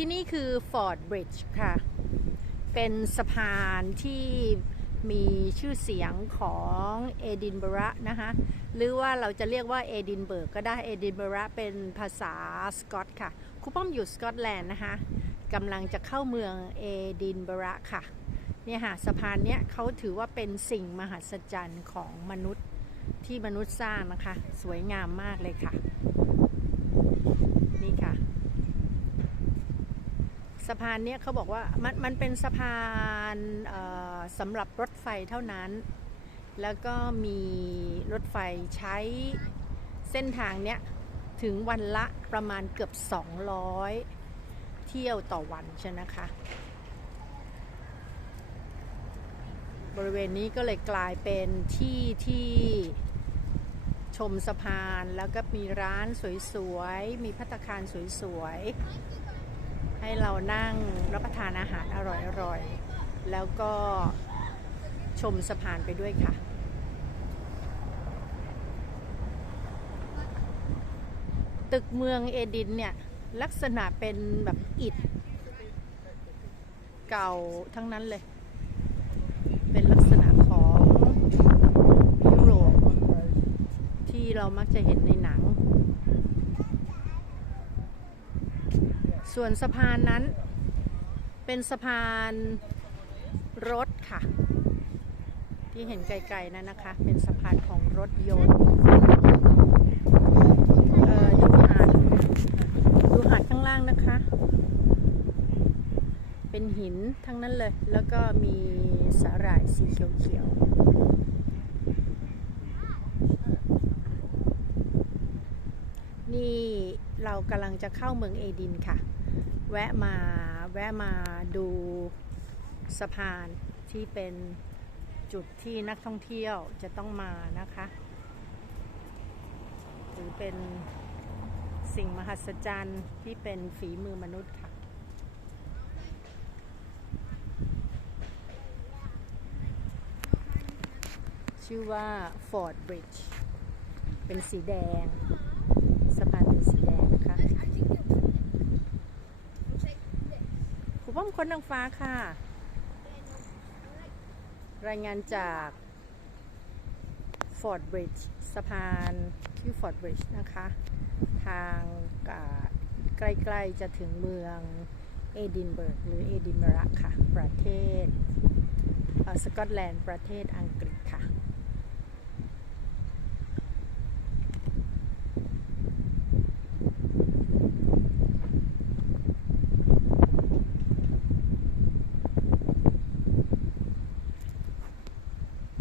ที่นี่คือ Fort Bridge ค่ะ เป็นสะพานที่มีชื่อเสียงของเอดินบะระนะคะ หรือว่าเราจะเรียกว่าเอดินเบิร์กก็ได้เอดินบะระเป็นภาษาสกอตค่ะครูป้อมอยู่สกอตแลนด์นะคะกำลังจะเข้าเมืองเอดินบะระค่ะเนี่ยค่ะสะพานเนี้ยเขาถือว่าเป็นสิ่งมหัศจรรย์ของมนุษย์ที่มนุษย์สร้างนะคะ สวยงามมากเลยค่ะ นี่ค่ะ สะพานเนี้ยเขาบอกว่ามันมันเป็นสะพานสำหรับรถไฟเท่านั้น แล้วก็มีรถไฟใช้เส้นทางเนี้ยถึงวันละประมาณเกือบ 200 เที่ยวต่อวันใช่นะคะ บริเวณนี้ก็เลยกลายเป็นที่ที่ชมสะพานแล้วก็มีร้านสวยๆ มีพัตคารสวยๆ ให้เรานั่งรับประทานอาหารอร่อยๆ แล้วก็ชมสะพานไปด้วยค่ะ ตึกเมืองเอดินเนี่ย ลักษณะเป็นแบบอิฐเก่าทั้งนั้นเลย เป็นลักษณะของยุโรปที่เรามักจะเห็นในหนัง ส่วนสะพานนั้น เป็นสะพานรถค่ะ ที่เห็นไกลๆนั่นนะคะ เป็นสะพานของรถยนต์เออดูหาดดูหาดข้างล่างนะคะ เป็นหินทั้งนั้นเลย แล้วก็มีสาหร่ายสีเขียวๆนี่เรากำลังจะเข้าเมืองเอดินค่ะ แวะมาแวะมาดูสะพานที่เป็นจุดที่นักท่องเที่ยวจะต้องมานะคะถือเป็นสิ่งมหัศจรรย์ที่เป็นฝีมือมนุษย์ค่ะ ชื่อว่า Fort Bridge เป็นสีแดง สะพานเป็นสีแดงนะคะ ครูป้อมคนนางฟ้าค่ะ รายงานจาก Fort Bridge สะพานที่ Fort Bridge นะคะ ทางใกล้ๆจะถึงเมืองเอดินเบิร์กหรือเอดินบระค่ะ ประเทศสกอตแลนด์ประเทศอังกฤษค่ะ